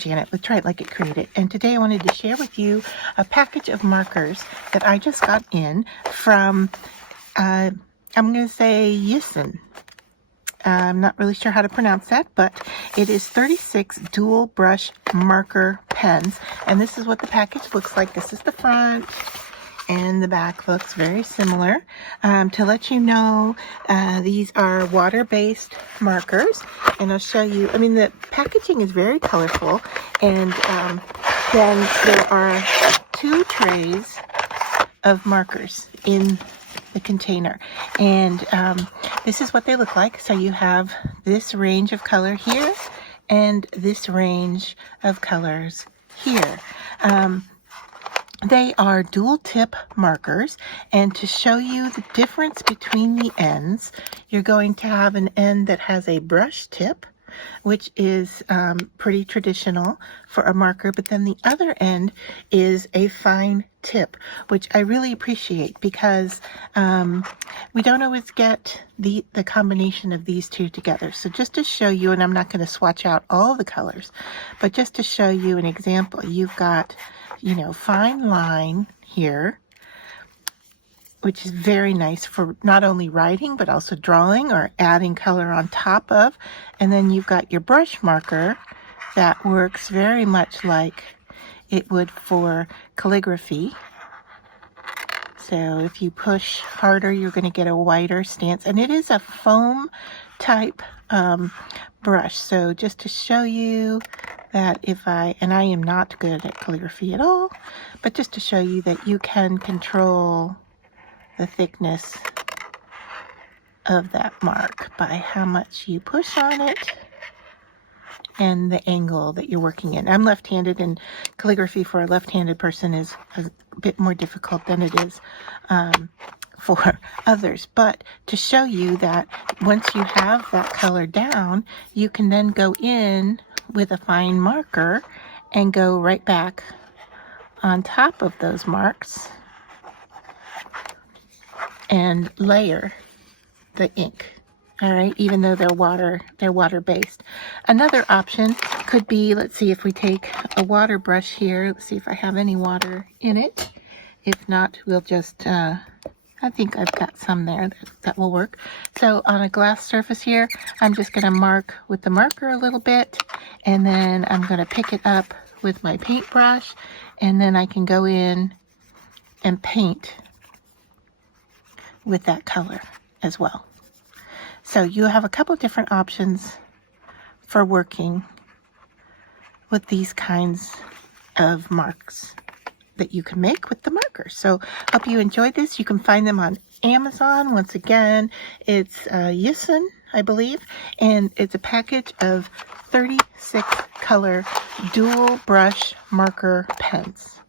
Janet with Try It Like It Created, and today I wanted to share with you a package of markers that I just got in from, I'm going to say Yisan. I'm not really sure how to pronounce that, but it is 36 dual brush marker pens, and this is what the package looks like. This is the front, and the back looks very similar. To let you know, these are water-based markers, and I'll show you. I mean, the packaging is very colorful, and then there are 2 trays of markers in the container, and this is what they look like. So you have this range of color here and this range of colors here. They are dual tip markers, and to show you the difference between the ends, you're going to have an end that has a brush tip, which is pretty traditional for a marker, but then the other end is a fine tip, which I really appreciate because we don't always get the combination of these two together. So just to show you, and I'm not going to swatch out all the colors, but just to show you an example, you've got, you know, fine line here, which is very nice for not only writing but also drawing or adding color on top of. And then you've got your brush marker that works very much like it would for calligraphy. So if you push harder, you're going to get a wider stance, and it is a foam type brush. So just to show you that and I am not good at calligraphy at all, but just to show you that you can control the thickness of that mark by how much you push on it and the angle that you're working in. I'm left-handed, and calligraphy for a left-handed person is a bit more difficult than it is for others. But to show you that once you have that color down, you can then go in with a fine marker and go right back on top of those marks and layer the ink. All right, even though they're water-based. Another option could be, let's see if we take a water brush here. Let's see if I have any water in it. If not, we'll just, I think I've got some there that will work. So on a glass surface here, I'm just going to mark with the marker a little bit, and then I'm going to pick it up with my paintbrush, and then I can go in and paint with that color as well. So you have a couple different options for working with these kinds of marks that you can make with the markers. So hope you enjoyed this. You can find them on Amazon. Once again, it's Yisan, I believe, and it's a package of 36 color dual brush marker pens.